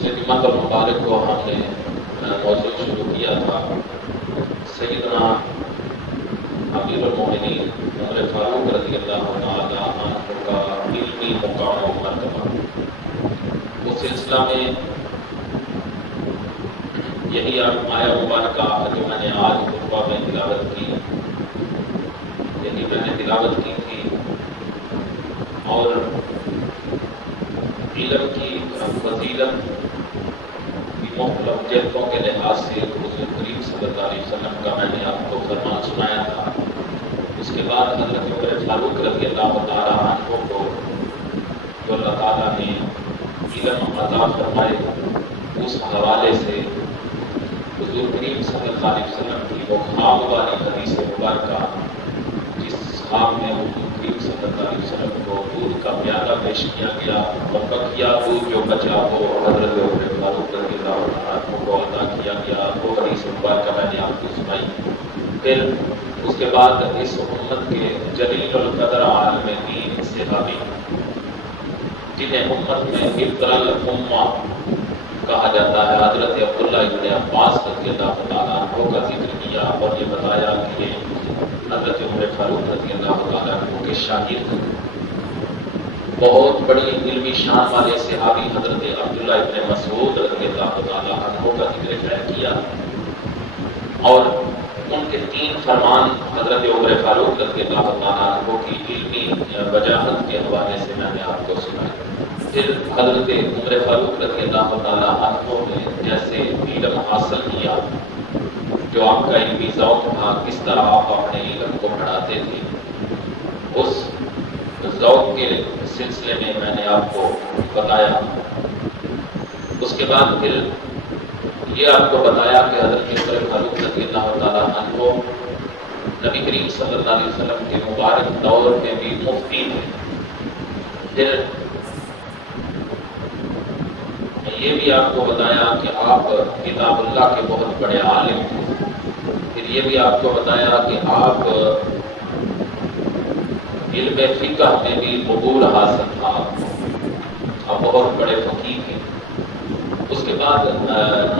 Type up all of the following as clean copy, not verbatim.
پچھلے جمعہ المبارک کو ہم نے موضوع شروع کیا تھا سیدنا امیر المومنین عمر فاروق رضی اللہ تعالی عنہ کا علمی مقام و مرتبہ۔ اس سلسلہ میں یہی آیا مبارکہ جو میں نے آج خطبہ میں تلاوت کی، یہی میں نے تلاوت کی تھی، اور علم کی فضیلت کی مختلف جہتوں کے لحاظ سے حضور کریم صلی اللہ علیہ وسلم کا میں نے آپ کو فرمان سنایا تھا۔ اس کے بعد حضرت عمر فاروق رضی اللہ تعالیٰ عنہ کو جو اللہ تعالیٰ نے علم عطا فرمائے، اس حوالے سے حضور کریم صلی اللہ علیہ وسلم کی وہ خواب والی حدیث مبارکہ جس خواب میں حضور کریم صلی اللہ علیہ وسلم کو دودھ کا پیالہ پیش کیا گیا، بقیہ دودھ جو بچا وہ حضرت عمر فاروق رضی اللہ عنہ کو عطا کیا گیا، وہ حدیث مبارکہ میں نے آپ کو سنائی۔ پھر اس کے بعد اس امت کے جلیل القدر عالم دین صحابی جنہیں امت میں افضل الامہ کہا جاتا ہے، حضرت عبداللہ ابن عباس رضی اللہ تعالیٰ عنہ کا ذکر کیا اور یہ بتایا کہ یہ حضرت عمر فاروق رضی اللہ تعالیٰ عنہ کے شاگرد ہیں۔ بہت بڑی علمی شان والے صحابی حضرت عبداللہ ابن مسعود رضی اللہ تعالیٰ عنہ کا ذکر کیا، اور ان کے 3 فرمان حضرت عمر فاروق رضی اللہ تعالیٰ عنہ کی علمی وجاہت کے حوالے سے میں نے آپ کو سنایا۔ پھر حضرت عمر فاروق رضی اللہ تعالیٰ عنہ نے جیسے علم حاصل کیا، جو آپ کا علمی ذوق تھا، کس طرح آپ اپنے علم کو پڑھاتے تھے، اس ذوق کے سلسلے میں نے آپ کو بتایا۔ اس کے بعد پھر یہ آپ کو بتایا کہ حضرت عمر فاروق رضی اللہ تعالیٰ عنہ نبی کریم صلی اللہ علیہ وسلم کے مبارک دور میں بھی مفتی تھے۔ پھر یہ بھی آپ کو بتایا کہ آپ کتاب اللہ کے بہت بڑے عالم تھے۔ پھر یہ بھی آپ کو بتایا کہ آپ علم فقہ میں بھی قبول حاصل تھا، آپ بہت بڑے فقیہ تھے۔ اس کے بعد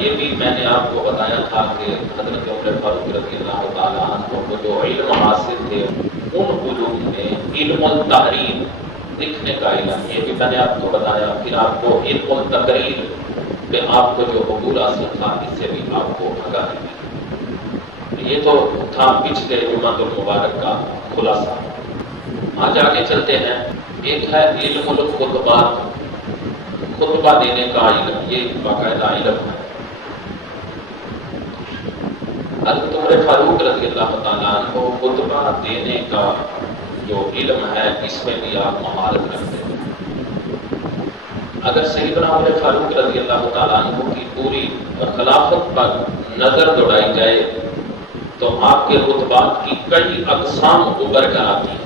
یہ بھی میں نے آپ کو بتایا تھا کہ حضرت عمر فاروق رضی اللہ تعالیٰ عنہ کو جو علم حاصل تھے، ان علوم میں علم التحریر، لکھنے کا علم، یہ بھی میں نے آپ کو بتایا۔ پھر آپ کو علم التقریر پہ آپ کو جو قبول حاصل تھا، اس سے بھی آپ کو آگاہی دی۔ یہ تو تھا پچھلے جمعہ المبارک کا خلاصہ۔ آج آگے چلتے ہیں۔ ایک ہے علم الخطبات، خطبہ دینے کا علم، یہ باقاعدہ علم ہے۔ حضرت عمر فاروق رضی اللہ تعالیٰ عنہ خطبہ دینے کا جو علم ہے، اس میں بھی آپ مہارت رکھتے ہیں۔ اگر سیدنا عمر فاروق رضی اللہ تعالیٰ عنہ کی پوری خلافت پر نظر دوڑائی جائے تو آپ کے خطبات کی کئی اقسام ابھر کر آتی ہیں۔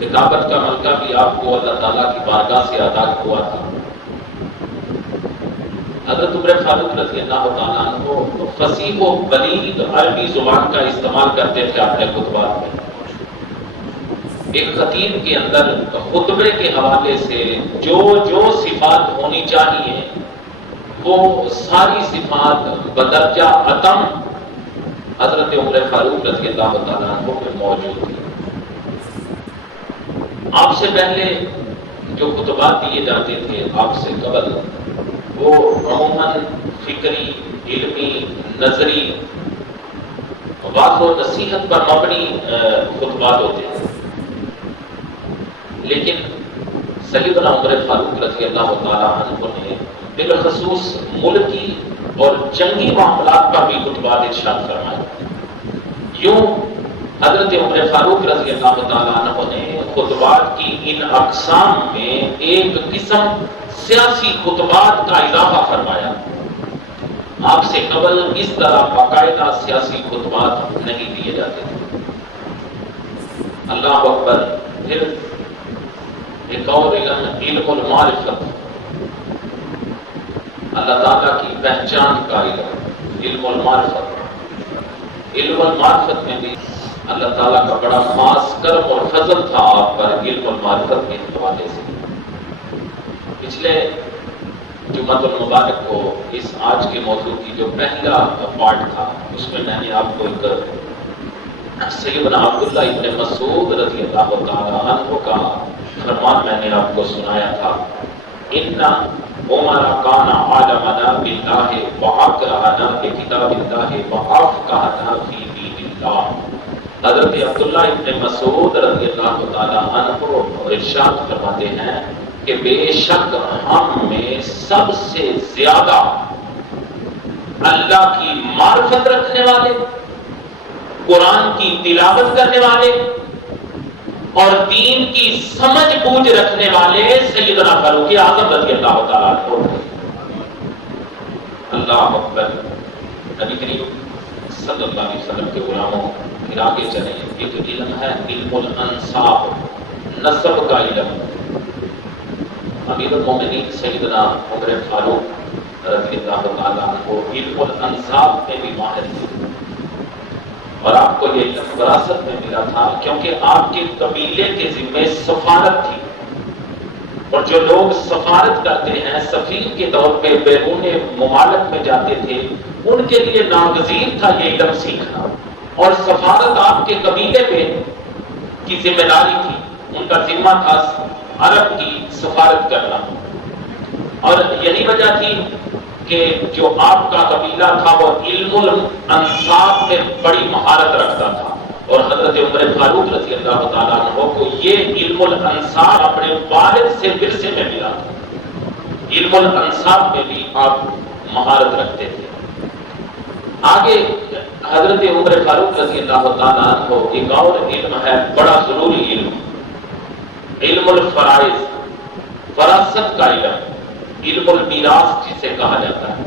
خطابت کا ملکہ بھی آپ کو اللہ تعالیٰ کی بارگاہ سے عطا ہوا تھا۔ حضرت عمر فاروق رضی اللہ تعالیٰ عنہ فصیح و بلیغ عربی زبان کا استعمال کرتے تھے اپنے خطبات میں۔ ایک خطیب کے اندر خطبے کے حوالے سے جو صفات ہونی چاہیے، وہ ساری صفات بدرجہ اتم حضرت عمر فاروق رضی اللہ تعالیٰ عنہ میں موجود تھی۔ آپ سے پہلے جو خطبات دیے جاتے تھے، آپ سے قبل، وہ عموماً فکری، علمی، نظری، واضح و نصیحت پر مبنی خطبات ہوتے تھے۔ لیکن سیدنا عمر فاروق رضی اللہ تعالیٰ عنہ نے بالخصوص ملکی اور جنگی معاملات پر بھی خطبات ارشاد فرمائے۔ یوں حضرت عمر فاروق رضی اللہ تعالیٰ عنہ نے خطبات کی ان اقسام میں ایک قسم سیاسی خطبات کا اضافہ فرمایا۔ آپ سے قبل اس طرح باقاعدہ سیاسی خطبات نہیں دیے جاتے تھے۔ اللہ اکبر۔ پھر ایک اور علم المعرفت، اللہ تعالیٰ کی پہچان کا علم، علم المعرفت۔ علم المعرفت میں بھی اللہ تعالیٰ کا بڑا خاص کرم اور فضل تھا آپ پر، علم المعرفت کے حوالے سے۔ پچھلے جمعۃ المبارک کو اس آج کے موضوع کی جو پہلا پارٹ تھا اس میں نے آپ کو ایک سیدنا عبداللہ ابن مسعود رضی اللہ تعالی عنہ کا فرمان میں نے آپ کو سنایا تھا، ان عمر کان عالمنا باللہ واکرہنا بکتاب اللہ وافقہنا فی دین اللہ۔ حضرت عبداللہ ابن مسعود رضی اللہ تعالی عنہ ارشاد فرماتے ہیں کہ بے شک ہم میں سب سے زیادہ اللہ کی معرفت رکھنے والے، قرآن کی تلاوت کرنے والے اور دین کی سمجھ بوجھ رکھنے والے سیدنا فاروق اعظم رضی اللہ تعالیٰ عنہ۔ اللہ اکبر۔ نبی کریم صلی اللہ علیہ وسلم کے غلاموں پھر آگے چلیں، ایک علم ہے علم الانساب، نسب کا علم۔ امیر المومنین سیدنا عمر فاروق رضی اللہ تعالیٰ عنہ علم الانساب میں بھی ماہر تھے، اور آپ کو یہ علم وراثت میں ملا تھا کیونکہ آپ کے قبیلے کے ذمے سفارت تھی، اور جو لوگ سفارت کرتے ہیں سفیر کے طور پہ بیرون ممالک میں جاتے تھے، ان کے لیے ناگزیر تھا یہ علم سیکھنا، اور سفارت آپ کے قبیلے پہ کی ذمہ داری تھی، ان کا ذمہ تھا عرب کی سفارت کرنا، اور یہی وجہ تھی کہ جو آپ کا قبیلہ تھا وہ علم الانساب میں بڑی مہارت رکھتا تھا، اور حضرت عمر فاروق رضی اللہ تعالیٰ عنہ کو یہ علم الانساب اپنے والد سے ورثے میں ملا تھا۔ علم الانساب میں بھی آپ مہارت رکھتے تھے۔ آگے حضرت عمر فاروق رضی اللہ تعالیٰ عنہ ایک اور علم ہے بڑا ضروری علم، علم الفرائض، وراثت کا علم، علم المیراث جسے کہا جاتا ہے،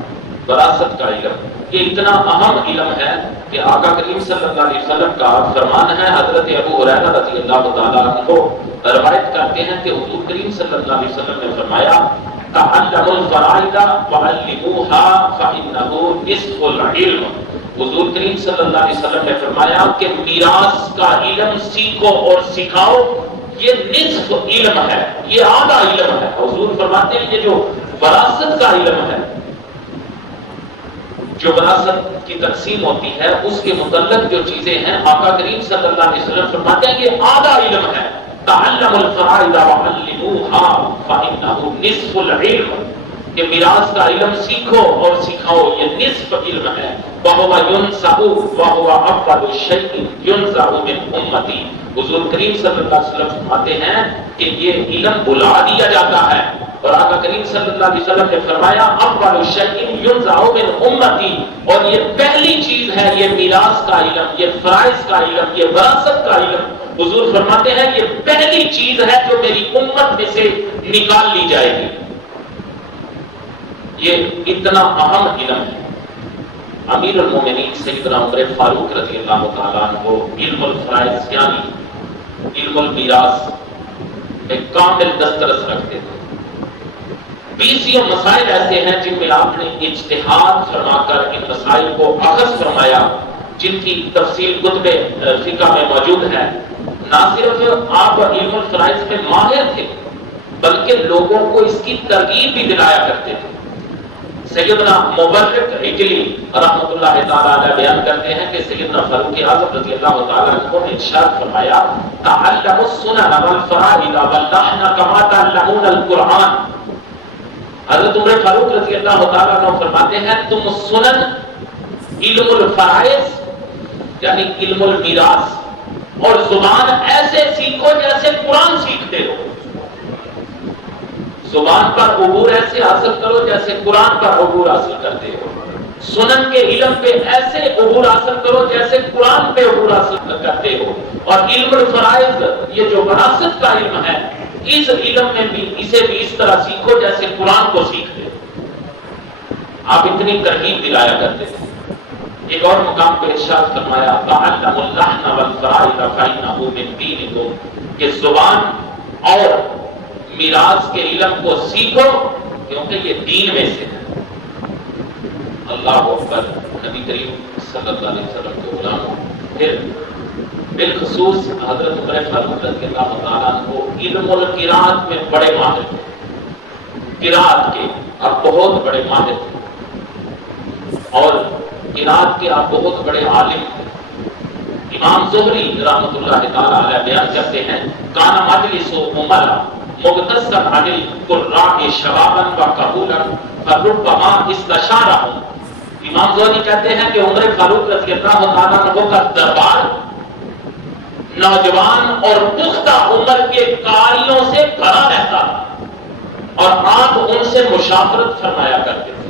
وراثت کا علم۔ یہ اتنا اہم علم ہے کہ آقا کریم صلی اللہ علیہ وسلم کا فرمان ہے، حضرت ابو ہریرہ رضی اللہ تعالیٰ عنہ روایت کرتے ہیں کہ حضور کریم صلی اللہ علیہ وسلم نے فرمایا تعلموا الفرائض وعلموها فإنه نصف العلم۔ حضور کریم صلی اللہ علیہ وسلم نے فرمایا کہ میراث کا علم سیکھو اور سکھاؤ، یہ نصف علم ہے، یہ آدھا علم ہے۔ حضور فرماتے ہیں یہ جو وراثت کا علم ہے، جو وراثت کی تقسیم ہوتی ہے اس کے متعلق جو چیزیں ہیں، آقا کریم صلی اللہ علیہ وسلم فرماتے ہیں یہ آدھا علم ہے۔ تعلموا الفرائض وعلموها فإنه نصف العلم، کہ میراث کا علم سیکھو اور سکھاؤ، یہ نصف علم ہے۔ وَهُوَ يُنْزَعُ وَهُوَ أَوَّلُ شَيْءٍ يُنْزَعُ مِنْ أُمَّتِي۔ حضور کریم صلی اللہ علیہ وسلم فرماتے ہیں کہ یہ علم بلا دیا جاتا ہے، اور آقا کریم صلی اللہ علیہ وسلم نے فرمایا اول شیء ينزع من امتی، اور یہ پہلی چیز ہے یہ میراث کا علم، یہ فرائض کا علم، یہ وراثت کا علم۔ حضور فرماتے ہیں یہ پہلی چیز ہے جو میری امت میں سے نکال لی جائے گی، یہ اتنا اہم علم ہے۔ امیر المومنین سیدنا عمر فاروق رضی اللہ تعالیٰ عنہ علم الفرائض یعنی علم المیراث میں کامل دسترس رکھتے تھے۔ 20 مسائل ایسے ہیں جن میں آپ نے اجتہاد فرما کر ان مسائل کو اخذ فرمایا، جن کی تفصیل کتب فقہ میں موجود ہے۔ نہ صرف آپ علم الفرائض میں ماہر تھے بلکہ لوگوں کو اس کی ترغیب بھی دلایا کرتے تھے۔ سیدنا مبرک اجلی رحمۃ اللہ تعالیٰ علیہ بیان کرتے ہیں کہ سیدنا فاروق اعظم رضی اللہ تعالیٰ عنہ نے ارشاد فرمایا تعلموا السنن والفرائض واللحن كما تعلمون القرآن۔ حضرت عمر فاروق رضی اللہ تعالیٰ عنہ فرماتے ہیں تم سنن، علم الفرائض یعنی علم المیراث اور زبان ایسے سیکھو جیسے قرآن سیکھتے ہو، زبان پر عبور ایسے حاصل کرو جیسے قرآن پر عبور حاصل کرتے ہو، سنن کے علم پہ ایسے عبور حاصل کرو جیسے قرآن پہ عبور حاصل کرتے ہو، اور علم الفرائض یہ جو وراثت کا علم ہے اس علم میں بھی اسے بھی اس طرح سیکھو جیسے قرآن کو سیکھتے ہو۔ آپ اتنی ترغیب دلایا کرتے تھے۔ ایک اور مقام پہ ارشاد فرمایا تعلموا اللحن والفرائض فإنه من دینکم، کہ زبان اور میراث کے علم کو سیکھو کیونکہ یہ دین میں سے ہے۔ اللہ اکبر۔ نبی کریم صلی اللہ علیہ وسلم کے غلاموں، پھر بالخصوص حضرت عمر فاروق رضی اللہ تعالیٰ عنہ علم القراءت میں بڑے ماہر تھے۔ قرات کے آپ بہت بڑے ماہر تھے اور قرات کے آپ بہت بڑے عالم تھے. امام زہری رحمۃ اللہ تعالی علیہ بیان کرتے ہیں کان مجلس عمر مغتصا عن القراء شبابا وقبولا فربما استشارهم. امام زہری کہتے ہیں کہ عمر فاروق رضی اللہ تعالیٰ عنہ کا دربار نوجوان اور پختہ عمر کے قاریوں سے بھرا رہتا اور آپ ان سے مشاورت فرمایا کرتے تھے.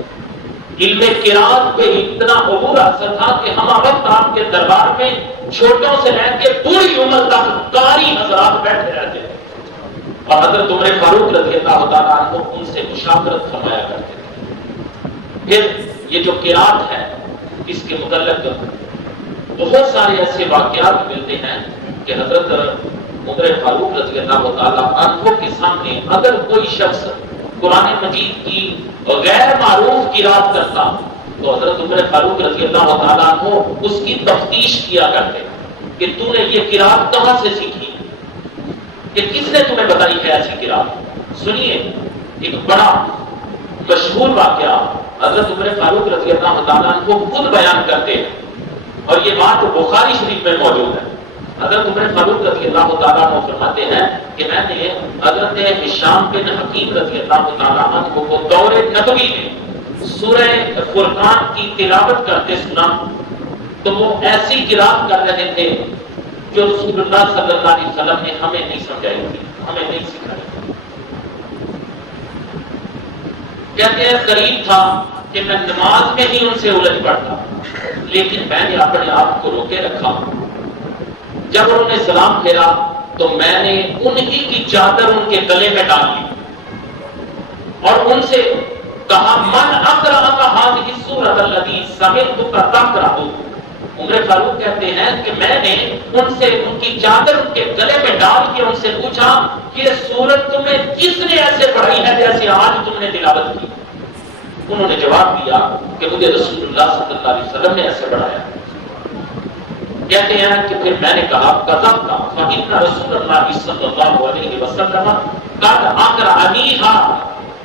علم قرات پہ اتنا عبور حاصل تھا کہ ہم وقت آپ کے دربار میں چھوٹوں سے لے کے بوڑھی عمر تک قاری حضرات بیٹھے رہتے تھے اور حضرت عمر فاروق رضی اللہ تعالیٰ عنہ ان سے مشاورت فرمایا کرتے تھے. پھر یہ جو قرات ہے اس کے متعلق بہت سارے ایسے واقعات ملتے ہیں کہ حضرت عمر فاروق رضی اللہ تعالیٰ عنہ کے سامنے اگر کوئی شخص قرآن مجید کی غیر معروف قرات کرتا تو حضرت عمر فاروق رضی اللہ تعالیٰ عنہ اس کی تفتیش کیا کرتے کہ تو نے یہ قرات کہاں سے سیکھی, کہ کس نے تمہیں بتائی ہے ایسی قرات. سنیے ایک بڑا مشہور واقعہ حضرت عمر فاروق رضی اللہ تعالیٰ عنہ خود بیان کرتے ہیں اور یہ بات بخاری شریف میں موجود ہے. حضرت عمر فاروق رضی اللہ تعالیٰ عنہ فرماتے ہیں کہ میں نے حضرت ہشام بن حکیم رضی اللہ تعالیٰ عنہ کو دور نبوی میں سورہ فرقان کی تلاوت کرتے سنا تو وہ ایسی قرات کر رہے تھے جو رسول اللہ صلی اللہ علیہ وسلم نے ہمیں نہیں سمجھائی تھی, ہمیں نہیں سکھائی. کہتے ہیں قریب تھا کہ میں نماز میں ہی ان سے الجھ پڑتا لیکن میں نے اپنے آپ کو روکے رکھا. جب انہوں نے سلام پھیرا تو میں نے انہی کی چادر ان کے گلے میں ڈال لی اور ان سے کہا من اقرأک هذه السورۃ التي سمعتک تقرأ. عمر فاروق کہتے ہیں کہ میں نے ان سے ان کی چادر ان کے گلے میں ڈال کے ان سے پوچھا کہ یہ سورت تمہیں کس نے ایسے پڑھائی ہے جیسے آج تم نے تلاوت کی. انہوں نے جواب دیا کہ مجھے رسول اللہ صلی اللہ علیہ وسلم نے ایسے پڑھایا. کہتے ہیں کہ پھر میں نے کہا کذبت فإن رسول اللہ صلی اللہ علیہ وسلم قد أقرأنيها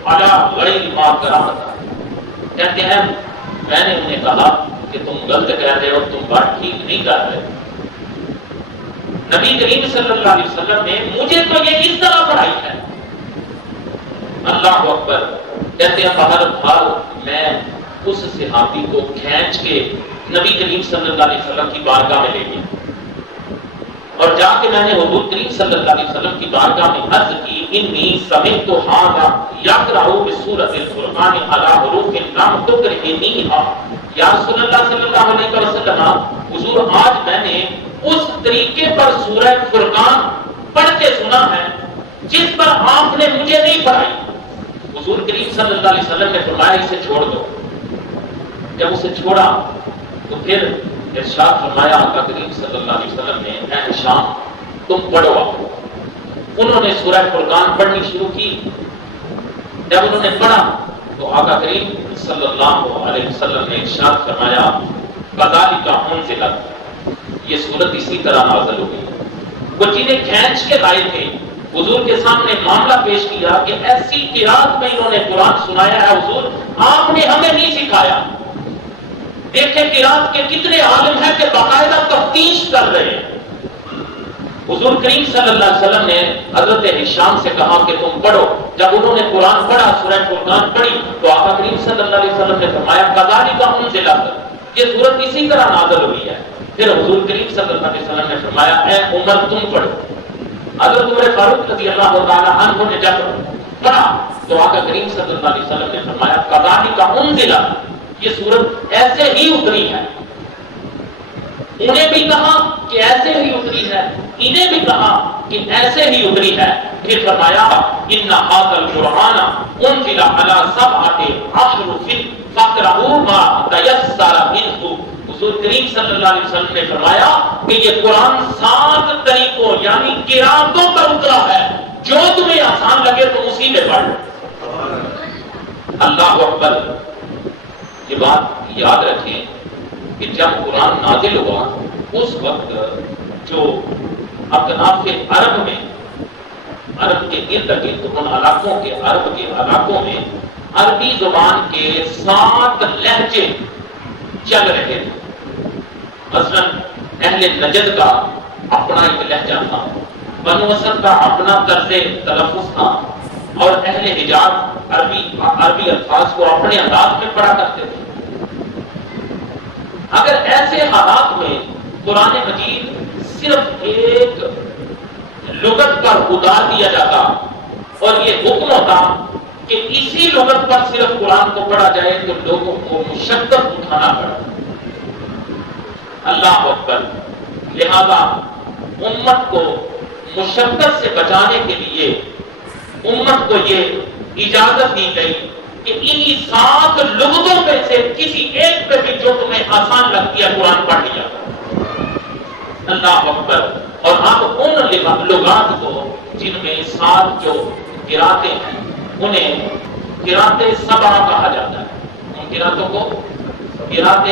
على غير ما قرأت. کہتے ہیں میں نے انہیں کہا کہ تم غلط کہہ رہے ہو, تم بات ٹھیک نہیں کر رہے. نبی کریم صلی اللہ علیہ وسلم نے مجھے تو یہ اس طرح پڑھائی ہے. اللہ اکبر. کہتے ہیں بہر حال میں اس صحابی کو کھینچ کے نبی کریم صلی اللہ علیہ وسلم کی بارگاہ میں لے گیا اور جا کے میں نے حضور کریم صلی اللہ علیہ وسلم کی بارگاہ میں عرض کی انی سمعت ھذا یقرأ بسورۃ الفرقان علی حروف لم تقرئنیھا. یا رسول اللہ صلی اللہ علیہ وسلم حضور آج میں نے اس طریقے پر سورہ فرقان پڑھتے سنا ہے جس پر آپ نے مجھے نہیں پڑھائی. حضور کریم صلی اللہ علیہ وسلم نے فرمایا اسے چھوڑ دو. جب اسے چھوڑا تو پھر ارشاد فرمایا آقا کریم صلی اللہ علیہ وسلم نے اے ہشام تم پڑھو. انہوں نے سورہ فرقان پڑھنی شروع کی. جب انہوں نے پڑھا تو آقا کریم صلی اللہ علیہ وسلم نے ارشاد فرمایا کذالک انزلت. یہ سورت اسی طرح نازل ہو گئی. وہ جنہیں کھینچ کے لائے تھے حضور کے سامنے معاملہ پیش کیا کہ ایسی قرات میں انہوں نے قرآن سنایا ہے حضور, آپ نے ہمیں نہیں سکھایا. دیکھیں قرات کے کتنے عالم ہیں کہ باقاعدہ تفتیش کر رہے ہیں. حضور کریم صلی اللہ علیہ وسلم نے حضرت ہشام سے کہا کہ تم پڑھو. جب انہوں نے قرآن پڑھا سورہ فرقان پڑھی تو آقا کریم صلی اللہ علیہ وسلم نے فرمایا کذالک انزلت. یہ سورت اسی طرح نازل ہوئی ہے. پھر حضور کریم صلی اللہ علیہ وسلم نے فرمایا اے عمر تم پڑھو. حضرت عمر فاروق رضی اللہ تعالی عنہ نے جب پڑھا تو آقا کریم صلی اللہ علیہ وسلم نے فرمایا کذالک انزلت. یہ سورت ایسے ہی اتری ہے. انہیں بھی کہا کہ ایسے ہی اتری ہے, انہیں بھی کہا کہ ایسے ہی اتری ہے. پھر فرمایا ان ھذا القرآن انزل علی سبعۃ احرف فاقرؤوا ما تیسر منہ. حضور کریم صلی اللہ علیہ وسلم نے فرمایا کہ یہ قرآن 7 طریقوں یعنی قراتوں پر اترا ہے, جو تمہیں آسان لگے تم اسی میں پڑھ. اللہ اکبر. یہ بات یاد رکھیں کہ جب قرآن نازل ہوا اس وقت جو اکناف عرب میں عرب کے ارد گرد ان علاقوں کے عرب کے علاقوں میں عربی زبان کے 7 لہجے چل رہے تھے. مثلا اہل نجد کا اپنا ایک لہجہ تھا، بنو اسد کا اپنا طرز تلفظ تھا، اور اہل حجاز عربی الفاظ کو اپنے انداز میں پڑھا کرتے تھے. اگر ایسے حالات میں قرآن مجید صرف ایک لغت پر اتار دیا جاتا اور یہ حکم ہوتا کہ اسی لغت پر صرف قرآن کو پڑھا جائے تو لوگوں کو مشقت اٹھانا پڑتا. اللہ اکبر. لہذا امت کو مشقت سے بچانے کے لیے امت کو یہ اجازت دی گئی کہ انہی 7 لغتوں میں سے کسی ایک پہ بھی جو تمہیں آسان لگتی ہے قرآن پڑھ لیا. اللہ اکبر. اور اب ان لغات کو جن میں 7 جو قراتیں ہیں انہیں قرات سبع کہا جاتا ہے. ان قراتوں کو قرات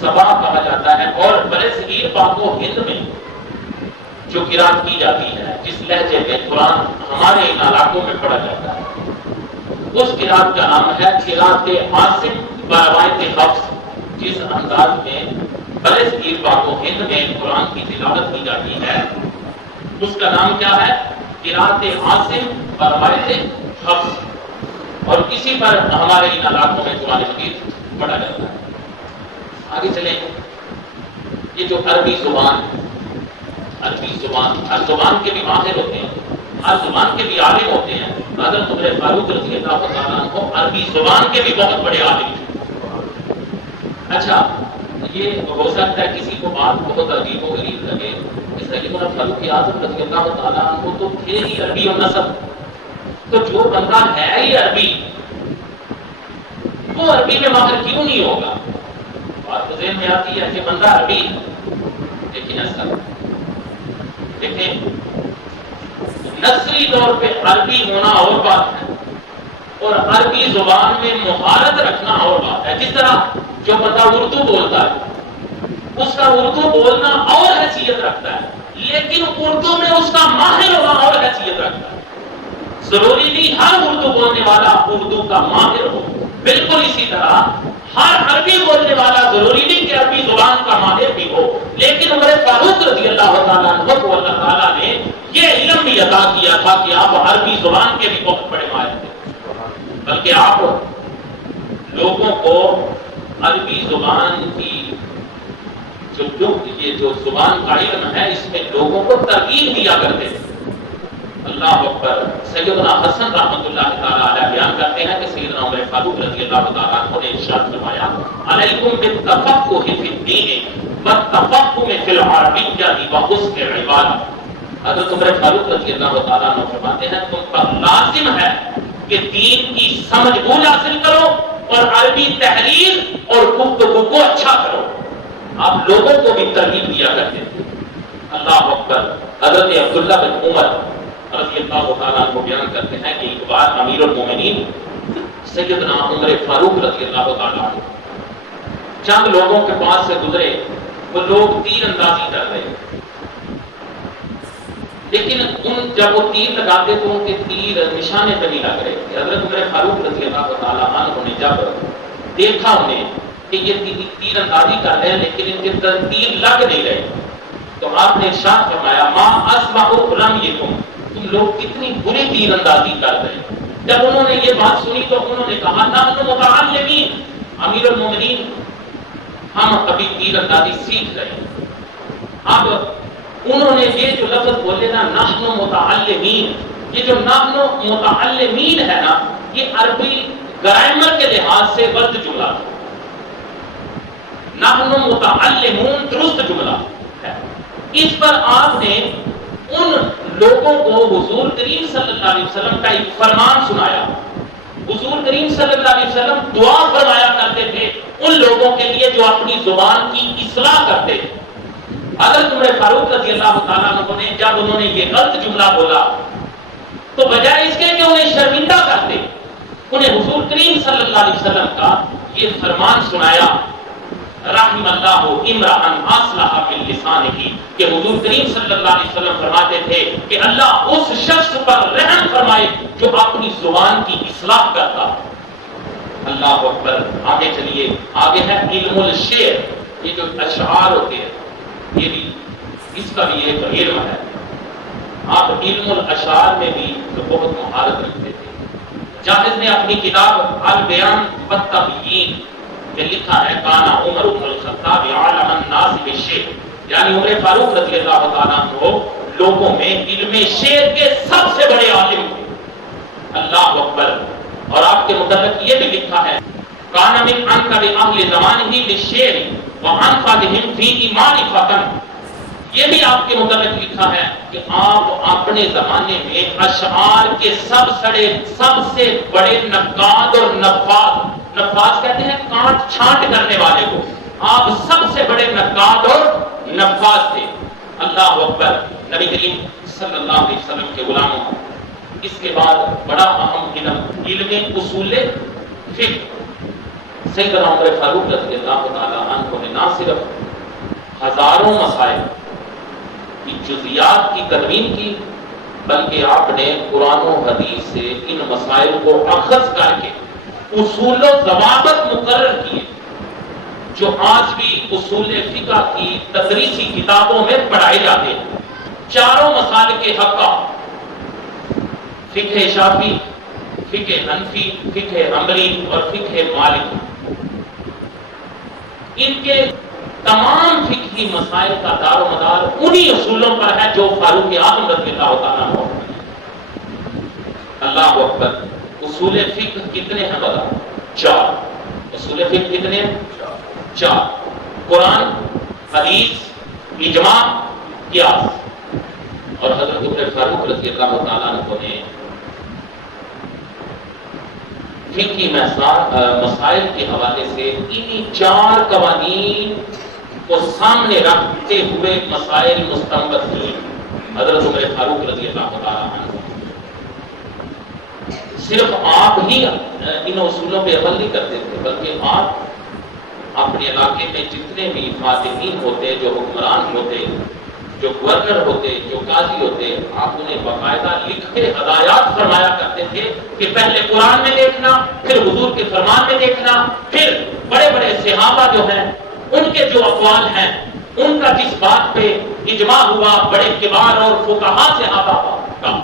سبع کہا جاتا ہے. اور برصغیر پاک و ہند میں جو قرات کی جاتی ہے جس لہجے میں قرآن ہمارے ان علاقوں میں پڑھا جاتا ہے اس قرات کا نام ہے قرات عاصم بروایت حفص. جس انداز میں برصغیر پاک و ہند میں قرآن کی تلاوت کی جاتی ہے اس کا نام کیا ہے؟ قرات عاصم بروایت حفص. اور اسی پر ہمارے ان علاقوں میں قرآن مجید پڑھا جاتا ہے. آگے چلیں. یہ جو عربی زبان ہر زبان کے بھی ماہر ہوتے ہیں، ہر زبان کے بھی عالم ہوتے ہیں. حضرت عمر فاروق رضی اللہ تعالیٰ عنہ عربی زبان کے بھی بہت بڑے عالم ہیں. اچھا یہ ہو سکتا ہے کسی کو بات بہت عجیب و غریب لگے، اس لیے عمر فاروق اعظم رضی اللہ تعالیٰ عنہ تو تھے ہی عربی اور نسب. تو جو بندہ ہے ہی عربی وہ عربی میں ماہر کیوں نہیں ہوگا؟ بات تو ذہن میں آتی ہے کہ بندہ عربی ہے لیکن ایسا دیکھیں نسلی طور پہ عربی ہونا اور بات ہے اور عربی زبان میں مہارت رکھنا اور بات ہے. جس طرح جو بندہ اردو بولتا ہے اس کا اردو بولنا اور حیثیت رکھتا ہے لیکن اردو میں اس کا ماہر ہونا اور حیثیت رکھتا ہے. ضروری نہیں ہر اردو بولنے والا اردو کا ماہر ہو. بالکل اسی طرح ہر عربی بولنے والا ضروری نہیں کہ عربی زبان کا ماہر بھی ہو. لیکن عمر فاروق رضی اللہ تعالیٰ عنہ کو اللہ تعالیٰ نے یہ علم بھی عطا کیا تھا کہ آپ عربی زبان کے بھی بہت بڑے ماہر تھے. بلکہ آپ لوگوں کو عربی زبان کی یہ جو زبان کا علم ہے اس میں لوگوں کو ترغیب دیا کرتے تھے. اللہ اکبر. سیدنا حسن رحمۃ اللہ تعالی علیہ بیان کرتے ہیں کہ سیدنا عمر فاروق رضی اللہ تعالی عنہ نے ارشاد فرمایا علیکم بالتفقہ فی الدین والتفقہ فی العربیہ وحسن العبادہ. حضرت عمر فاروق رضی اللہ تعالی عنہ فرماتے ہیں تم پر لازم ہے کہ دین کی سمجھ بوجھ حاصل کرو اور عربی تحریر اور گفتگو کو اچھا کرو. آپ لوگوں کو بھی ترغیب دیا کرتے تھے. اللہ اکبر. حضرت عبداللہ بن عمر رضی اللہ تعالیٰ عنہ بیان کرتے ہیں کہ ایک بار امیر المومنین سیدنا عمر فاروق رضی اللہ تعالیٰ عنہ چند لوگوں کے پاس سے گزرے. وہ لوگ تیر اندازی کر رہے لیکن جب وہ تیر لگاتے تو ان کے تیر نشانے پہ نہیں لگ رہے تھے. حضرت عمر فاروق رضی اللہ تعالیٰ عنہ نے جب دیکھا انہیں کہ یہ تیر اندازی کر رہے ہیں لیکن ان کے تیر لگ نہیں رہے تو آپ نے ارشاد فرمایا ما اسمع رمیکم، تم لوگ کتنی بری تیر اندازی کر رہے ہیں. جب انہوں نے یہ بات سنی تو انہوں نے کہا نحن متعلمین، امیر المومنین ہم ابھی تیر اندازی سیکھ رہے ہیں. اب انہوں نے یہ جو لفظ بولے نا نحن متعلمین، یہ جو نحن متعلمین ہے نا یہ عربی گرامر کے لحاظ سے غلط جملہ ہے. نحن متعلمون درست جملہ ہے. اس پر آپ نے ان لوگوں کو حضور کریم صلی اللہ علیہ وسلم کا ایک فرمان سنایا. حضور کریم صلی اللہ علیہ وسلم دعا فرمایا کرتے تھے ان لوگوں کے لیے جو اپنی زبان کی اصلاح کرتے تھے. حضرت عمر فاروق رضی اللہ تعالیٰ عنہ نے جب انہوں نے یہ غلط جملہ بولا تو بجائے اس کے کہ انہیں شرمندہ کرتے انہیں حضور کریم صلی اللہ علیہ وسلم کا یہ فرمان سنایا رحم اللہ امرأن اصلح باللسانہ، کہ حضور کریم صلی اللہ علیہ وسلم فرماتے تھے کہ اللہ اس شخص پر رحم فرمائے جو اپنی زبان کی اصلاح کرتا۔ اللہ اکبر۔ آگے چلیے، آگے ہے علم الشعر، یہ جو اشعار ہوتے ہیں، یہ بھی اس کا بھی ایک علم ہے۔ آپ علم الاشعار میں بھی تو بہت مہارت رکھتے تھے۔ جاہز نے اپنی کتاب البیان والتبیین میں لکھا ہے کانا عمر بن الخطاب عالم الناس بالشعر، یعنی عمر فاروق رضی اللہ تعالیٰ عنہ لوگوں میں علم شعر کے سب سے بڑے عالم تھے۔ اللہ اکبر۔ اور آپ کے متعلق یہ بھی لکھا ہے کانا من انکر اہل زمانہ بالشعر وانفذہم فی معرفۃ، یہ بھی آپ کے متعلق لکھا ہے کہ آپ اپنے زمانے میں اشعار کے سب سے بڑے نقاد اور نفاذ کہتے ہیں کانٹ چھانٹ کرنے والے کو، آپ سب سے بڑے نقاد اور نفاذ تھے۔ اللہ اکبر۔ نبی کریم صلی اللہ علیہ وسلم کے غلاموں، اس کے بعد بڑا اہم علم اصول فقہ۔ سیدنا عمر فاروق رضی اللہ تعالیٰ عنہ نے نہ صرف ہزاروں مسائل کی جزیات کی تدوین کی، بلکہ آپ نے قرآن و حدیث سے ان مسائل کو اخذ کر کے اصول و ضوابط مقرر کیے، جو آج بھی اصول فقہ کی تدریسی کتابوں میں پڑھائے جاتے ہیں۔ چاروں مسائل کے حقہ، فقہ شافعی، فقہ حنفی، فقہ عملی اور فقہ مالکی، ان کے تمام فقہی مسائل کا دار و مدار انہی اصولوں پر ہے جو فاروق اعظم رضی اللہ تعالیٰ عنہ۔ اللہ اکبر۔ اصول فقہ کتنے ہیں بتا؟ 4۔ اصول فقہ کتنے ہیں؟ 4۔ قرآن، حدیث، اجماع، قیاس۔ اور حضرت عمر فاروق رضی اللہ تعالیٰ عنہ نے فقہی مسائل کے حوالے سے انہی 4 قوانین کو سامنے رکھتے ہوئے مسائل مستنبط کیے۔ حضرت عمر فاروق رضی اللہ تعالیٰ عنہ صرف آپ ہی ان اصولوں پہ عمل نہیں کرتے تھے، بلکہ آپ اپنے علاقے میں جتنے بھی فاتحین ہوتے، جو حکمران ہوتے، جو گورنر ہوتے، جو قاضی ہوتے، آپ انہیں باقاعدہ لکھ کے ہدایات فرمایا کرتے تھے کہ پہلے قرآن میں دیکھنا، پھر حضور کے فرمان میں دیکھنا، پھر بڑے بڑے صحابہ جو ہیں ان کے جو اقوال ہیں، ان کا جس بات پہ اجماع ہوا بڑے کبار اور فقہا صحابہ کا،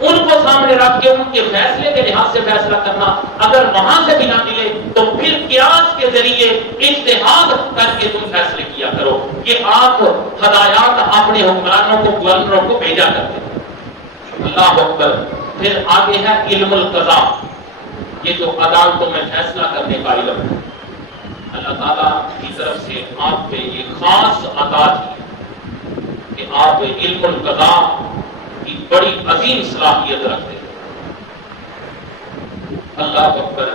ان کو سامنے رکھ کے ان کے فیصلے کے لحاظ سے فیصلہ کرنا۔ اگر وہاں سے بھی نہ ملے تو پھر قیاس کے ذریعے اجتہاد کر کے تم فیصلے کیا کرو۔ یہ آپ ہدایات اپنے حکمرانوں کو، گورنروں کو بھیجا کرتے ہیں۔ اللہ اکبر۔ پھر آگے ہے علم القضاء، یہ جو عدالتوں میں فیصلہ کرنے کا علم ہے۔ اللہ تعالیٰ کی طرف سے آپ پہ یہ خاص عطا تھی کہ آپ علم القضاء کی بڑی عظیم صلاحیت رکھتے ہیں۔ اللہ اکبر۔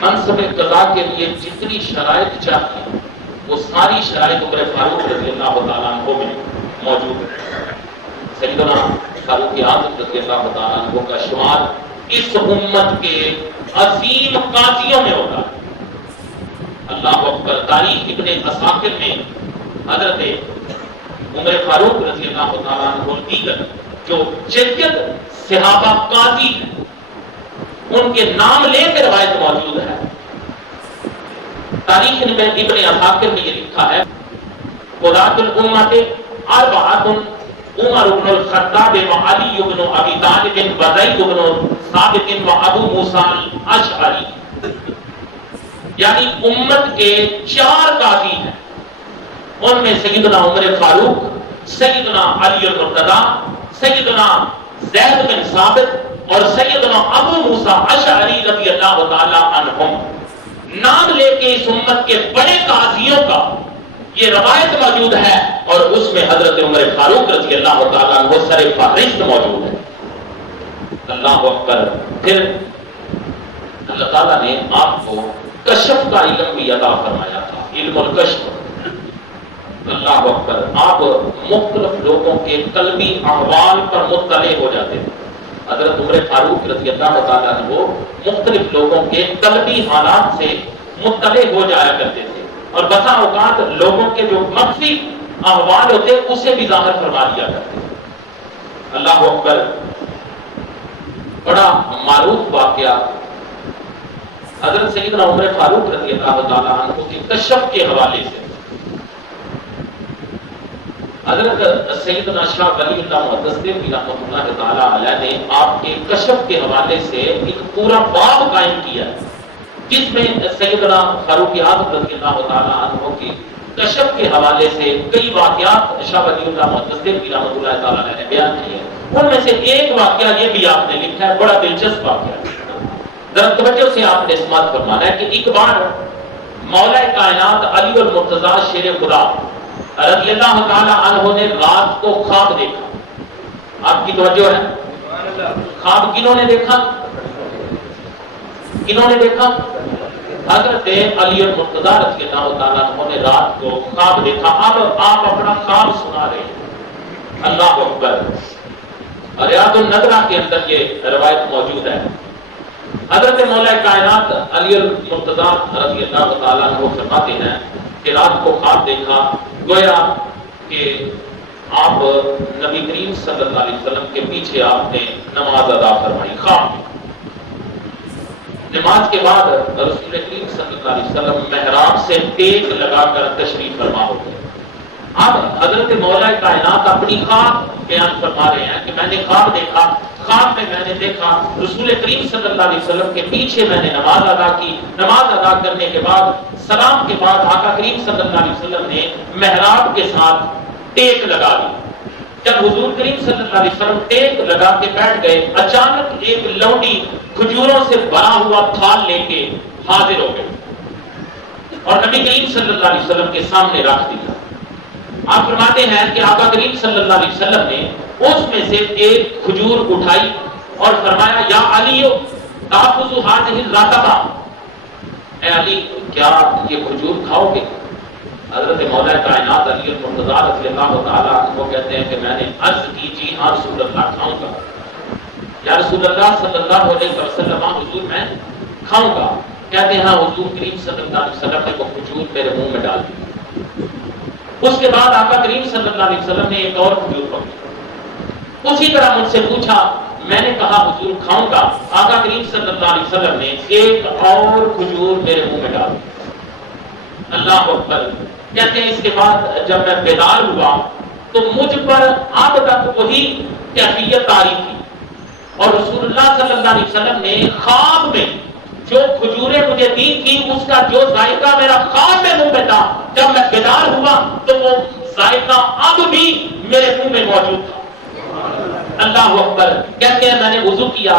منصب قضاء کے لیے جتنی شرائط چاہیے وہ ساری شرائط عمر فاروق رضی اللہ تعالیٰ عنہ میں موجود ہے۔ سیدنا فاروق اعظم رضی اللہ تعالیٰ عنہ کا شمار اس امت کے عظیم قاضیوں میں ہوتا ہے۔ اللہ اکبر۔ تاریخ ابن اساکر میں حضرت عمر فاروق رضی اللہ تعالیٰ عنہ دیگر جو جدید صحابہ قاضی ہیں ان کے نام لے کے روایت موجود ہے۔ تاریخ ابن اساکر میں یہ لکھا ہے قضاۃ الامۃ اربعۃ عمر بن الخطاب وعلی بن ابی طالب وزید بن ثابت وابو موسیٰ الاشعری، یعنی امت کے 4 قاضی ہیں، ان میں سیدنا عمر فاروق، سیدنا علی المرتضیٰ، سیدنا زید بن ثابت اور سیدنا ابو موسیٰ اشعری رضی اللہ تعالی عنہم۔ نام لے کے اس امت کے بڑے قاضیوں کا یہ روایت موجود ہے اور اس میں حضرت عمر فاروق رضی اللہ تعالیٰ عنہ سر فہرست موجود ہے۔ اللہ اکبر۔ پھر اللہ تعالیٰ نے آپ کو کشف کا علم بھی عطا فرمایا تھا، علم الکشف۔ اللہ اکبر۔ آپ مختلف لوگوں کے قلبی احوال پر مطلع ہو جاتے ہیں۔ حضرت عمر فاروق رضی اللہ تعالیٰ عنہ مختلف لوگوں کے قلبی حالات سے مطلع ہو جایا کرتے تھے، اور بسا اوقات لوگوں کے جو مخفی احوال ہوتے اسے بھی ظاہر فرما دیا کرتے تھے۔ اللہ اکبر۔ بڑا معروف واقعہ حضرت سیدنا عمر فاروق رضی اللہ تعالیٰ عنہ کے کشف کے حوالے سے۔ حضرت سیدنا شاہ ولی اللہ محدث رحمۃ اللہ تعالیٰ علیہ نے آپ کے کشف کے حوالے سے ایک پورا باب قائم کیا جس میں سیدنا فاروق اعظم رضی اللہ تعالیٰ عنہ کے کشف کے حوالے سے کئی واقعات شاہ ولی اللہ محدث رحمۃ اللہ تعالیٰ علیہ نے بیان کیے ہیں۔ ان میں سے ایک واقعہ یہ بھی آپ نے لکھا ہے، بڑا دلچسپ واقعہ ہے، ذرا توجہ سے آپ نے سماعت فرمانا ہے کہ ایک بار مولا کائنات علی المرتضیٰ شیر خدا رضی اللہ تعالی عنہ نے رات کو خواب دیکھا۔ آپ کی توجہ ہے، خواب کنہوں نے دیکھا؟ کنہوں نے دیکھا؟ حضرت علی المرتضیٰ رضی اللہ تعالی عنہ نے رات کو خواب دیکھا۔ اب آپ اپنا خواب سنا رہے ہیں۔ اللہ اکبر۔ ریاض النظرہ کے اندر یہ روایت موجود ہے۔ حضرت مولا کائنات علی المرتضیٰ رضی اللہ تعالیٰ عنہ فرماتے ہیں کہ رات کو خواب دیکھا، گویا کہ آپ نبی کریم صلی اللہ علیہ وسلم کے پیچھے آپ نے نماز ادا فرمائی۔ خواب نماز کے بعد رسول کریم صلی اللہ علیہ وسلم محراب سے ٹیک لگا کر تشریف فرما ہو گئے۔ اب حضرت مولا کائنات اپنی خواب بیان فرما رہے ہیں کہ میں نے خواب دیکھا، خواب میں میں نے دیکھا رسول کریم صلی اللہ علیہ وسلم کے پیچھے میں نے نماز ادا کی، نماز ادا کرنے کے بعد سلام کے بعد آقا کریم صلی اللہ علیہ وسلم نے محراب کے ساتھ ٹیک لگا دی۔ جب حضور کریم صلی اللہ علیہ وسلم ٹیک لگا کے بیٹھ گئے، اچانک ایک لونڈی کھجوروں سے بھرا ہوا تھال لے کے حاضر ہو گئی اور نبی کریم صلی اللہ علیہ وسلم کے سامنے رکھ دیا۔ آپ فرماتے ہیں کہ آقا کریم صلی اللہ علیہ وسلم نے اس میں سے ایک کھجور اٹھائی اور فرمایا یا علی تاخذ هذه الرطبہ، اے علی کیا یہ کھجور کھاؤ گے؟ حضرت مولا کائنات علی المرتضیٰ رضی اللہ تعالیٰ عنہ کہتے ہیں کہ میں نے عرض کی جی ہاں رسول اللہ کھاؤں گا، یا رسول اللہ صلی اللہ علیہ وسلم حضور میں کھاؤں گا۔ کہتے ہیں ہاں حضور کریم صلی اللہ علیہ وسلم نے وہ کھجور میرے منہ میں ڈال دی۔ اس کے بعد آقا کریم صلی اللہ علیہ وسلم نے ایک اور کھجور پکڑی، اسی طرح مجھ سے پوچھا، میں نے کہا حضور کھاؤں گا۔ آقا کریم صلی اللہ علیہ وسلم نے ایک اور کھجور میرے منہ میں ڈال دی۔ اللہ اکبر۔ کہتے ہیں اس کے بعد جب میں بیدار ہوا تو مجھ پر اب تک وہی کیفیت طاری تھی، اور رسول اللہ صلی اللہ علیہ وسلم نے خواب میں جو کھجوریں مجھے دی تھی اس کا جو ذائقہ میرا خواب میں منہ میں تھا، جب میں بیدار ہوا تو وہ ذائقہ اب بھی میرے منہ میں موجود تھا۔ اللہ اکبر۔ کہتے ہیں میں نے وضو کیا،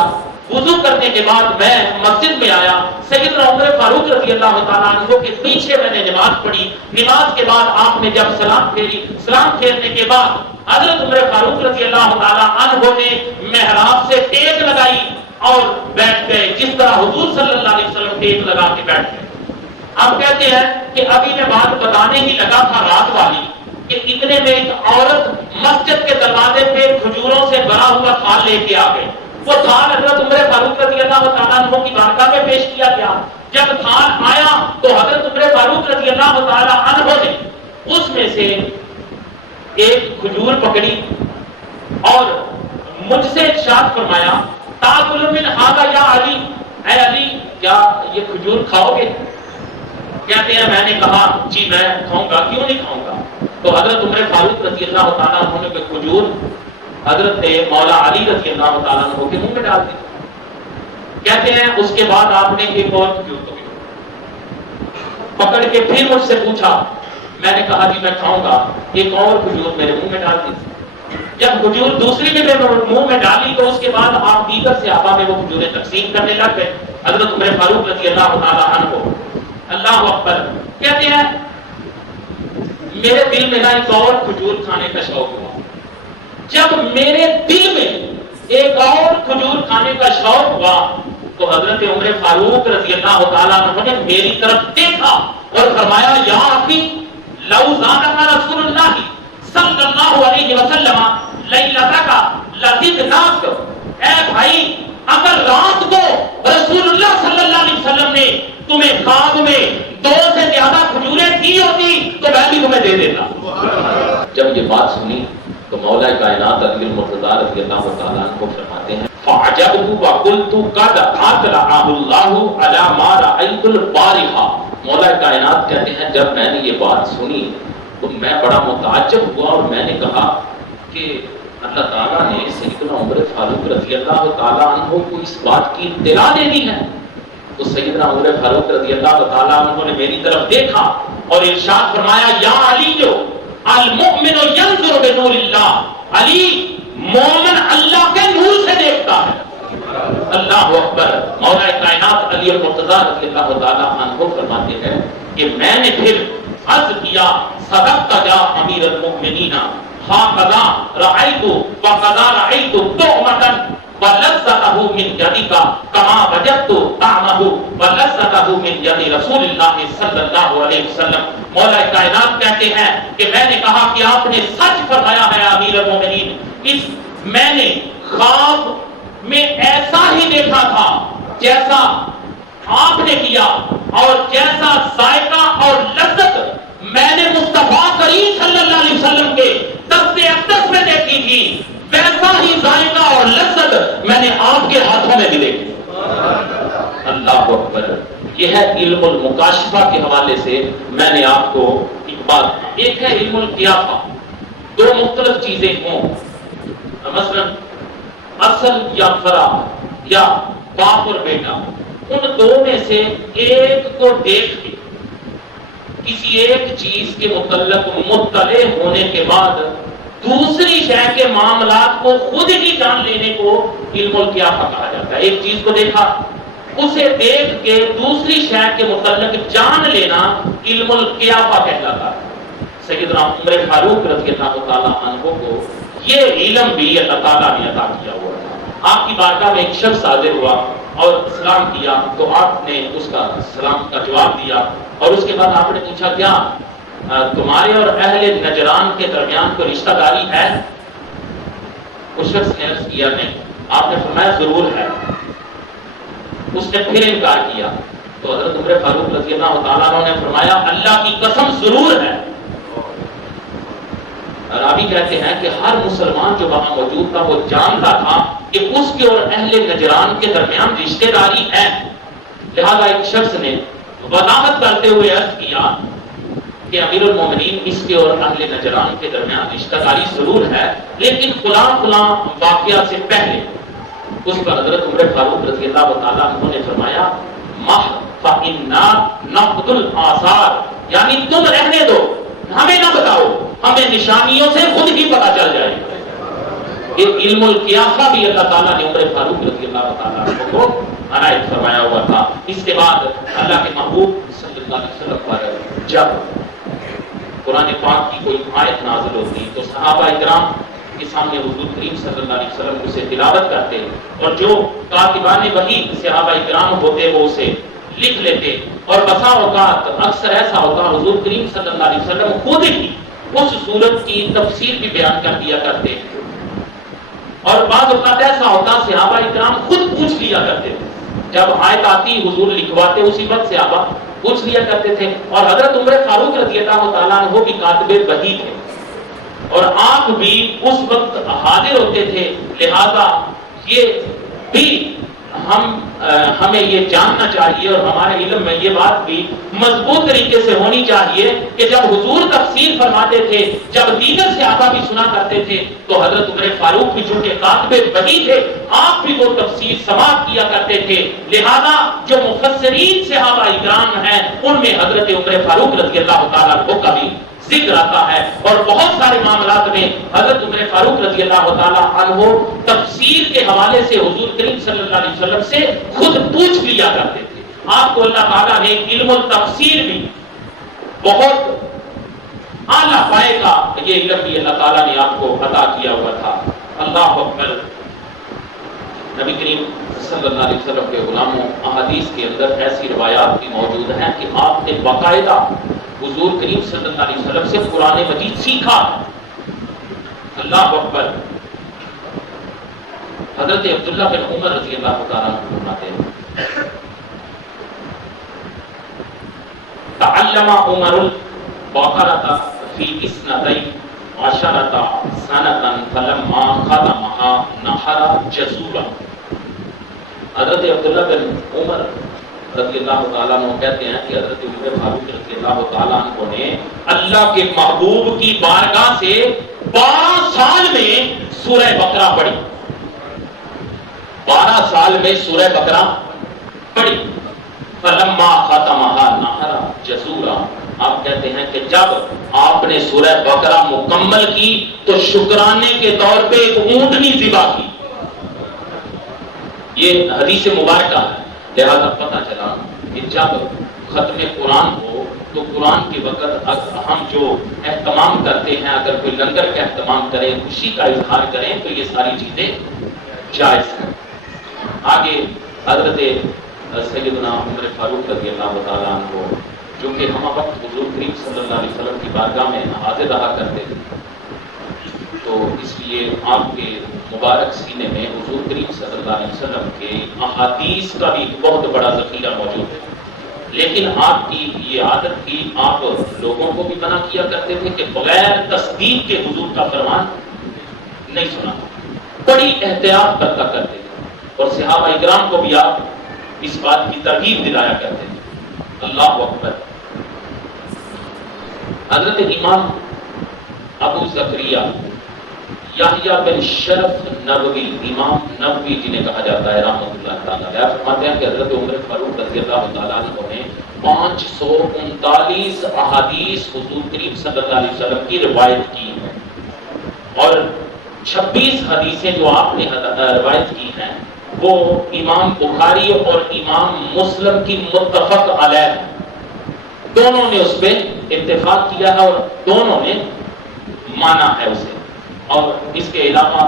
وضو کرنے کے بعد میں مسجد میں آیا، سیدنا عمر فاروق رضی اللہ تعالیٰ عنہ کے پیچھے میں نے نماز پڑھی۔ نماز کے بعد آپ نے جب سلام پھیری، سلام پھیرنے کے بعد حضرت عمر فاروق رضی اللہ تعالیٰ عنہ نے محراب سے ٹیک لگائی اور بیٹھ گئے، جس طرح حضور صلی اللہ علیہ وسلم ٹیک لگا کے بیٹھ گئے۔ آپ کہتے ہیں کہ ابھی میں بات بتانے ہی لگا تھا رات والی کہ اتنے میں ایک عورت مسجد کے دروازے پہ کھجوروں سے بھرا ہوا تھال لے کے آ گئی۔ وہ تھال حضرت عمر فاروق رضی اللہ تعالیٰ عنہ کی بارگاہ میں پیش کیا گیا۔ جب تھال آیا تو حضرت عمر فاروق رضی اللہ تعالیٰ عنہ نے اس میں سے ایک کھجور پکڑی اور مجھ سے ارشاد فرمایا تاکل من ھذا یا علی، اے علی کیا یہ کھجور کھاؤ گے؟ کہتے ہیں میں نے کہا جی میں کھاؤں گا، کیوں نہیں کھاؤں گا؟ تو حضرت عمر فاروق رضی اللہ تعالیٰ عنہ نے کھجور حضرت مولا علی رضی اللہ تعالیٰ عنہ کے منہ میں ڈال دی۔ کہتے ہیں اس کے بعد آپ نے ایک اور کھجور پکڑ کے پھر مجھ سے پوچھا، میں نے کہا جی میں کھاؤں گا، ایک اور کھجور میرے منہ میں ڈال دی۔ جب کھجور دوسری بھی میں منہ میں ڈالی تو اس کے بعد آپ دیگر صحابہ میں وہ کھجوریں تقسیم کرنے لگ گئے، حضرت عمر فاروق رضی اللہ تعالیٰ عنہ۔ اللہ اکبر۔ کہتے ہیں میرے دل میں ایک اور کھجور کھانے کا شوق ہوا۔ جب میرے دل میں ایک اور کھجور کھانے کا شوق ہوا تو حضرت عمر فاروق رضی اللہ تعالیٰ عنہ نے میری طرف دیکھا اور فرمایا یا اخی لو زادک رسول اللہ صلی اللہ علیہ وسلم لیلتک لزدناک، اے بھائی اگر رات کو رسول اللہ صلی اللہ علیہ وسلم نے تمہیں خواب میں رضی اللہ تعالیٰ عنہ فرماتے ہیں فعجبت وقلت قد اطلعہ اللہ علی ما رأیت البارحہ. مولا کائنات کہتے ہیں جب میں نے یہ بات سنی تو میں بڑا متعجب ہوا اور میں نے کہا کہ اللہ تعالیٰ نے سیدنا عمر فاروق رضی اللہ تعالیٰ عنہ کو اس بات کی اطلاع دے دی ہے. تو سیدنا عمر فاروق رضی اللہ تعالیٰ عنہ نے میری طرف دیکھا اور ارشاد فرمایا یا علی المؤمن ينظر بنور اللہ. علی مومن اللہ کے نور سے دیکھتا ہے. اللہ اکبر. مولا کائنات علی مرتضیٰ رضی اللہ تعالیٰ عنہ فرماتے ہیں کہ میں نے پھر عرض کیا صدقت یا امیر المؤمنین ہاکذا رأیت وقذا رأیت طعمۃ ولذتہ من یدک کما وجدت طعمہ ولذتہ من ید رسول اللہ صلی اللہ علیہ وسلم. مولا کائنات کہتے ہیں کہ میں نے کہا کہ آپ نے سچ فرمایا ہے امیر المومنین. میں نے خواب میں ایسا ہی دیکھا تھا جیسا آپ نے کیا اور جیسا ذائقہ اور لذت میں نے مصطفیٰ کریم صلی اللہ علیہ وسلم کے دست اقدس میں دیکھی تھی ویسا ہی ذائقہ اور لذت میں نے آپ کے ہاتھوں میں بھی دیکھی. اللہ اکبر. یہ ہے علم المکاشفہ کے حوالے سے میں نے آپ کو ایک بات. ایک ہے علم القیافہ. دو مختلف چیزیں ہوں مثلا اصل یا فرع یا باپ اور بیٹا, ان دو میں سے ایک کو دیکھ کے کسی ایک چیز کے متعلق مطلع ہونے کے بعد دوسری شے کے معاملات کو خود ہی جان لینے کو علم القیافہ کہا جاتا ہے. ایک چیز کو دیکھا, اسے دیکھ کے دوسری شے کے متعلق جان لینا علم القیافہ کہلاتا ہے. سیدنا عمر فاروق رضی اللہ تعالیٰ عنہ کو یہ علم بھی اللہ تعالیٰ نے عطا کیا ہوا تھا. آپ کی بارگاہ میں ایک شخص حاضر ہوا اور سلام کیا تو آپ نے اس کا سلام کا جواب دیا اور اس کے بعد آپ نے پوچھا کیا تمہارے اور اہل نجران کے درمیان کوئی رشتہ داری ہے؟ اس شخص نے عرض کیا نہیں. آپ نے فرمایا ضرور ہے. اس نے پھر انکار کیا تو حضرت عمر فاروق رضی اللہ تعالیٰ عنہ نے فرمایا اللہ کی قسم ضرور ہے. راوی کہتے ہیں کہ ہر مسلمان جو وہاں موجود تھا وہ جانتا تھا کہ اس کے اور اہل نجران کے درمیان رشتہ داری ہے. لہذا ایک شخص نے وضاحت کرتے ہوئے عرض کیا کہ امیر المومنین اس کے اور اہل نجران کے درمیان رشتہ داری ضرور ہے لیکن فلاں فلاں واقعہ سے پہلے. اس پر حضرت عمر فاروق رضی اللہ تعالیٰ عنہ نے فرمایا مح فإنا نقد الآثار, یعنی تم رہنے دو, ہمیں نہ بتاؤ, ہمیں نشانیوں سے خود ہی پتہ چل جائے. یہ علم القیافہ بھی اللہ تعالیٰ نے عمر فاروق رضی اللہ تعالیٰ عنہ کو عنایت فرمایا ہوا تھا. اس کے بعد اللہ کے محبوب صلی اللہ علیہ وسلم پر جب قرآن پاک کی کوئی آیت نازل ہوتی تو صحابہ اکرام کے سامنے حضور کریم صلی اللہ علیہ وسلم اسے تلاوت کرتے اور جو کاتبان وحی صحابہ اکرام ہوتے وہ اسے لکھ لیتے اور بسا اوقات اکثر ایسا ہوتا حضور کریم صلی اللہ علیہ وسلم خود ہی اس صورت کی تفسیر بھی بیان کر دیا کرتے اور بعض اوقات ایسا ہوتا صحابہ اکرام خود پوچھ لیا کرتے تھے. جب آیت آتی حضور لکھواتے اسی وقت صحابہ پوچھ لیا کرتے تھے. اور حضرت عمر فاروق رضی اللہ تعالیٰ عنہ بھی کاتب وحی تھے اور آپ بھی اس وقت حاضر ہوتے تھے. لہذا یہ بھی ہمیں یہ جاننا چاہیے اور ہمارے علم میں یہ بات بھی مضبوط طریقے سے ہونی چاہیے کہ جب حضور تفسیر فرماتے تھے, جب دیگر صحابہ بھی سنا کرتے تھے تو حضرت عمر فاروق بھی چونکہ کاتب وحی تھے آپ بھی وہ تفسیر سماعت کیا کرتے تھے. لہذا جو مفسرین صحابہ اکرام ہیں ان میں حضرت عمر فاروق رضی اللہ تعالیٰ عنہ کا بھی ذکر آتا ہے اور بہت سارے معاملات میں حضرت عمر فاروق رضی اللہ تعالیٰ عنہ تفسیر کے حوالے سے حضور کریم صلی اللہ علیہ وسلم سے خود پوچھ لیا کرتے تھے. آپ کو اللہ تعالیٰ نے علم التفسیر بھی بہت اعلیٰ پائے کا یہ علم بھی اللہ تعالیٰ نے آپ کو عطا کیا ہوا تھا. اللہ اکبر. نبی کریم صلی اللہ علیہ وسلم کے غلاموں احادیث کے اندر ایسی روایات بھی موجود ہیں کہ آپ نے باقاعدہ حضور کریم صلی اللہ علیہ وسلم سے قرآن مجید سیکھا. اللہ اکبر. حضرت عبداللہ بن عمر رضی اللہ تعالیٰ عنہ فرماتے ہیں تعلم عمر البقرۃ فی اثنتین عشرۃ سنۃ فلما ختمها نحرا جزورا. حضرت عبداللہ بن عمر رضی اللہ تعالیٰ عنہ کہتے ہیں کہ حضرت عمر فاروق رضی اللہ تعالیٰ عنہ نے اللہ کے محبوب کی بارگاہ سے 12 سال میں سورہ بقرہ پڑھی. 12 سال میں سورہ بقرہ پڑھی. فلما ختمها نحرا جزورا. آپ کہتے ہیں کہ جب آپ نے سورہ بقرہ مکمل کی تو شکرانے کے طور پہ ایک اونٹنی ذبح کی. یہ حدیث مبارکہ ہے. لہذا پتہ چلا کہ جب ختم قرآن ہو تو قرآن کے وقت ہم جو اہتمام کرتے ہیں, اگر کوئی لنگر کا اہتمام کریں, خوشی کا اظہار کریں, تو یہ ساری چیزیں جائز ہیں. آگے حضرت سیدنا عمر فاروق رضی اللہ تعالیٰ عنہ جو کہ ہم وقت حضور کریم صلی اللہ علیہ وسلم کی بارگاہ میں حاضر رہا کرتے تھے, تو اس لیے آپ کے مبارک سینے میں حضور کریم صلی اللہ علیہ وسلم کے احادیث کا بھی بہت بڑا ذخیرہ موجود ہے. لیکن آپ کی یہ عادت تھی, آپ لوگوں کو بھی منع کیا کرتے تھے کہ بغیر تصدیق کے حضور کا فرمان نہیں سنا. بڑی احتیاط کرتا کرتے تھے, اور صحابہ اکرام کو بھی آپ اس بات کی ترغیب دلایا کرتے تھے. اللہ اکبر. حضرت امام ابو زکریا یحییٰ بن شرف نووی, امام نووی جنہیں کہا جاتا ہے رحمۃ اللہ تعالیٰ علیہ, فرماتے ہیں کہ حضرت عمر فاروق رضی اللہ تعالیٰ عنہ نے 539 احادیث حضور کریم صلی اللہ علیہ وسلم کی روایت کی ہے, اور 26 حدیثیں جو آپ نے روایت کی ہیں وہ امام بخاری اور امام مسلم کی متفق علیہ, دونوں نے اس پہ اتفاق کیا ہے اور دونوں نے مانا ہے اسے. اور اس کے علاوہ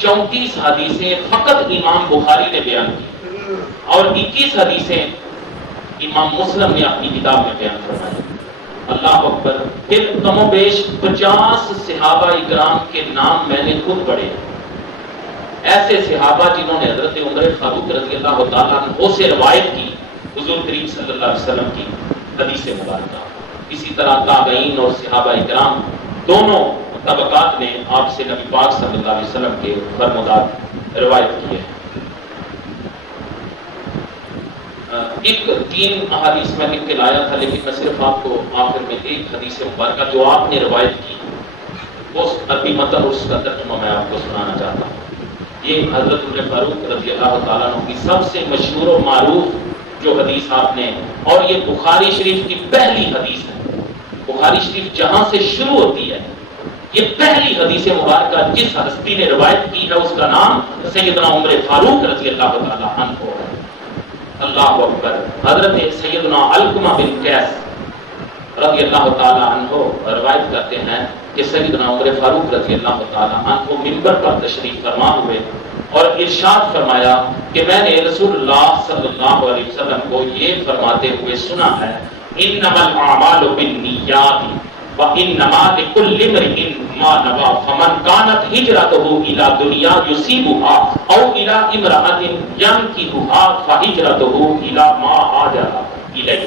34 حدیثیں فقط امام بخاری نے بیان کی, اور 21 حدیثیں امام مسلم نے اپنی کتاب میں بیان فرمائی. اللہ اکبر. پھر کم و بیش 50 صحابہ اکرام کے نام میں نے خود پڑھے, ایسے صحابہ جنہوں نے حضرت عمر فاروق رضی اللہ تعالیٰ عنہ سے روایت کی حضور کریم صلی اللہ علیہ وسلم کی حدیث مبارکہ. اسی طرح تابعین اور صحابہ اکرام دونوں طبقات نے آپ سے نبی پاک صلی اللہ علیہ وسلم کے فرمودات روایت کیے ہیں. ایک 3 احادیث میں لکھ کے لایا تھا, لیکن میں صرف آپ کو آخر میں ایک حدیث مبارکہ جو آپ نے روایت کی وہ عربی متن اور اس کا ترجمہ میں آپ کو سنانا چاہتا ہوں. یہ حضرت عمر فاروق رضی اللہ تعالیٰ عنہ کی سب سے مشہور و معروف جو حدیث آپ نے, اور یہ بخاری شریف کی پہلی حدیث ہے. بخاری شریف جہاں سے شروع ہوتی ہے, یہ پہلی حدیث مبارکہ جس ہستی نے روایت کی ہے اس کا نام سیدنا عمر فاروق رضی اللہ تعالیٰ عنہ ہے. اللہ اکبر. حضرت سیدنا علقمہ بن قیس رضی اللہ تعالیٰ عنہ روایت کرتے ہیں کہ سیدنا عمر فاروق رضی اللہ تعالیٰ عنہ منبر پر تشریف فرما ہوئے اور ارشاد فرمایا کہ میں نے رسول اللہ صلی اللہ علیہ وسلم کو یہ فرماتے ہوئے سنا ہے, انما الاعمال بالنیات وانما لکل امرئ ما نوى فمن كانت هجرته الى دنیا يصيبها او الى امرأة ينكحها فهجرته الى ما هاجر الیہ.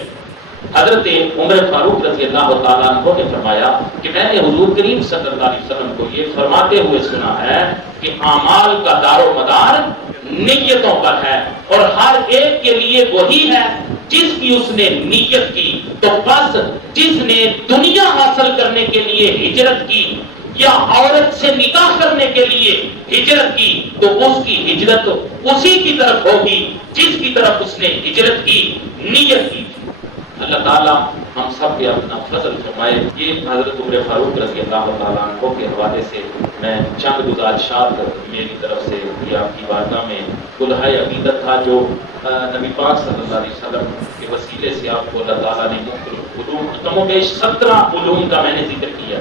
حضرت عمر فاروق رضی اللہ تعالیٰ عنہ نے فرمایا کہ میں نے حضور کریم صلی اللہ علیہ وسلم کو یہ فرماتے ہوئے سنا ہے کہ اعمال کا دار و مدار نیتوں پر ہے, اور ہر ایک کے لیے وہی ہے جس کی اس نے نیت کی. تو بس جس نے دنیا حاصل کرنے کے لیے ہجرت کی یا عورت سے نکاح کرنے کے لیے ہجرت کی تو اس کی ہجرت اسی کی طرف ہوگی جس کی طرف اس نے ہجرت کی نیت کی. اللہ تعالیٰ ہم سب پہ اپنا فضل فرمائے. یہ حضرت عمر فاروق رضی اللہ تعالیٰ عنہ کے حوالے سے میں چند گزارشات میری طرف سے یہ آپ کی بارگاہ میں کلہائے عقیدت تھا جو نبی پاک صلی اللہ علیہ وسلم کے وسیلے سے آپ کو اللہ تعالیٰ نے مختلف علوم, کم و بیش 17 علوم کا میں نے ذکر کیا.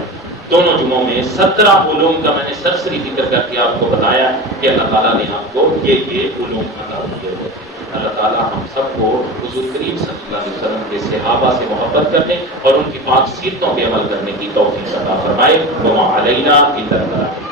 دونوں جمعوں میں 17 علوم کا میں نے سرسری ذکر کر کے آپ کو بتایا کہ اللہ تعالیٰ نے آپ کو یہ علوم عطا کیے ہوئے. اللہ تعالیٰ ہم سب کو حضور کریم صلی اللہ علیہ وسلم کے صحابہ سے محبت کرنے اور ان کی پاک سیرتوں پہ عمل کرنے کی توفیق عطا فرمائے. وما علینا الا البلاغ.